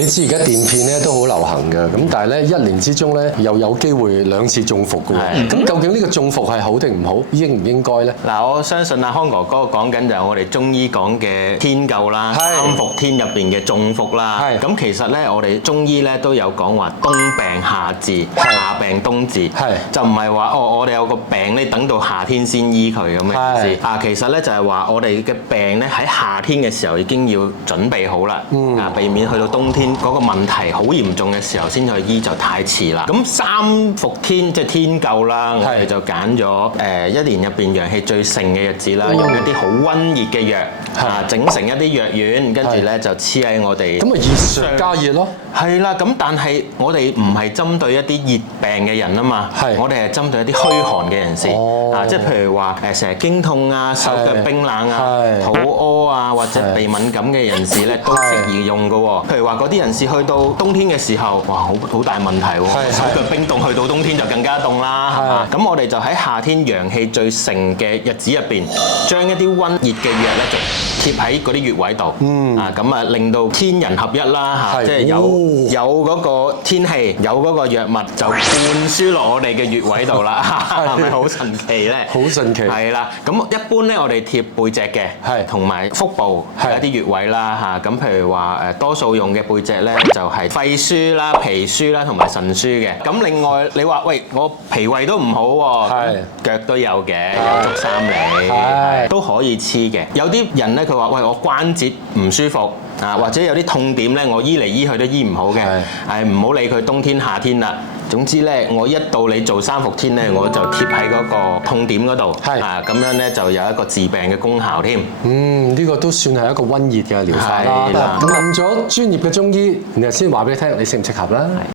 你知而家電片咧都好流行嘅，咁但係咧1年之中咧又有機會2次中伏嘅喎。咁究竟呢個中伏係好定唔好，應唔應該咧？嗱，我相信阿康哥哥講緊就係我哋中醫講嘅天救啦，三伏天入邊嘅中伏啦。咁其實咧，我哋中醫咧都有講話冬病夏治，夏病冬治，就唔係話我哋有個病咧等到夏天先醫佢咁嘅意思。其實咧就係話我哋嘅病咧喺夏天嘅時候已經要準備好啦，避免去到冬天嗰個問題好嚴重嘅時候先去醫就太遲啦。咁三伏天即係天救啦，我哋就揀咗1年入邊陽氣最盛嘅日子啦，用一啲好溫熱嘅藥整成一啲藥丸，跟住咧就黐喺我哋。咁咪熱上加熱咯。係啦，咁但係我哋唔係針對一啲熱病嘅人啊嘛，我哋係針對一啲虛寒嘅人士即係譬如話成日經痛啊、手腳冰冷啊、肚屙啊或者鼻敏感嘅人士咧都適宜用㗎喎。譬如話嗰啲人士去到冬天嘅時候，哇好大問題喎，手腳冰凍，去到冬天就更加凍啦，係嘛？咁我哋就喺夏天陽氣最盛嘅日子入邊，將一啲溫熱嘅藥咧就貼喺嗰啲穴位度，咁啊令到天人合一啦嚇，即係有嗰個天氣，有嗰個藥物就灌輸落我哋嘅穴位度啦，係咪好神奇咧？好神奇。係啦，咁一般咧我哋貼背脊嘅，同埋腹部一啲穴位啦嚇，咁譬如話多數用嘅背脊咧就係肺腧啦、脾腧啦同埋腎腧嘅。咁另外你話喂我脾胃都唔好喎，腳都有嘅，足三里都可以黐嘅。有啲人咧佢話喂我關節唔舒服。或者有啲痛點咧，我醫嚟醫去都醫唔好嘅，唔好理佢冬天夏天啦。總之咧，我一到你做三伏天咧，我就貼喺嗰個痛點嗰度，咁樣咧就有一個治病嘅功效添。呢個都算係一個溫熱嘅療法啦。咁問咗專業嘅中醫，然後先話俾你聽，你適唔適合啦？